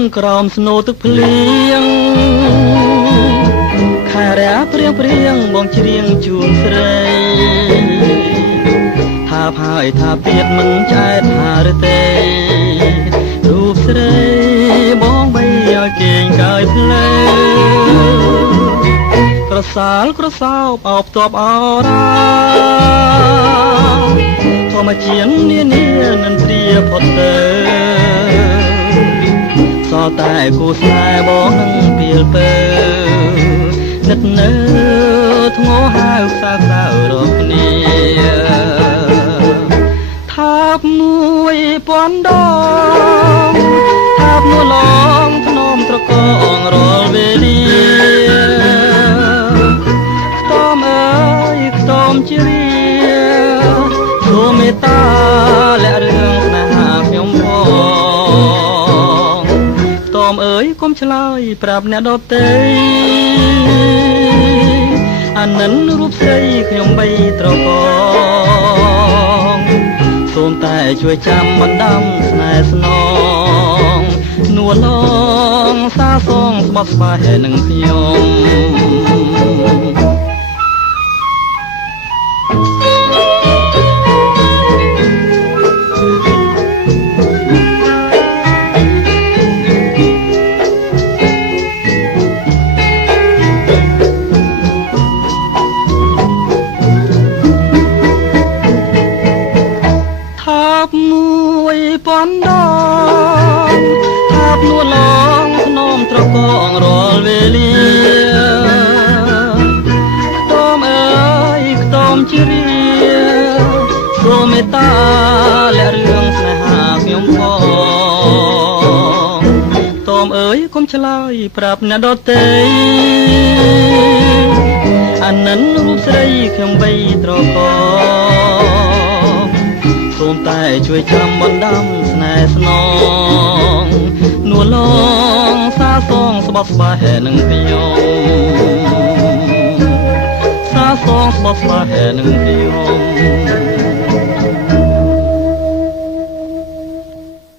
ងក្រោមស្នូទឹកភ្លៀងខែរាព្រៀងបងច្រៀងជូនស្រីថាហើយថាទៀតមិនឆ្អែតថាឬទេរូបស្រីបងបីឲ្យគេងកាយភ្លើក្រសាលក្រសោបអោបតបអរ៉ាធម្មជាតិនានានឹងត្រៀផុតទៅសតែគូស្នេហ៍បងនឹងពីលពើនិតនៅធ្ងោហៅខ្សៅខ្សៅរកគ្នាថាប1000ដងថាបនួលឡងធ្នមត្រកងរាល់វេលាខ្ទមអើយខ្ទមជ្រាសូមមេត្តាលាក់រឿងស្នេហាខ្ញុំផងខ្ទមអើយគុំឆ្លើយប្រាប់អ្នកដទៃអានិនរូបស្រីខ្ញុំបីត្រកងសូមតែជួយចាំបណ្ដាំស្នេហ៍ស្នងនួលឡងសាសងស្បត់ស្បាយនឹងខ្ញុំ1000ដងថាបនួលឡងធ្នមត្រកងរាល់វេលាខ្ទមអើយខ្ទមជ្រាសូមមេត្តាលាក់រឿងស្នេហាខ្ញុំផងខ្ទមអើយគុំឆ្លើយប្រាប់អ្នកដទៃអានិនរូបស្រីខ្ញុំបីត្រកងសូមតែជួយចាំបណ្ដាំស្នេហ៍ស្នងនួលឡងសាសងស្បត់ស្បាយនឹងខ្ញុំសាសងស្បត់ស្បាយនឹងខ្ញុំ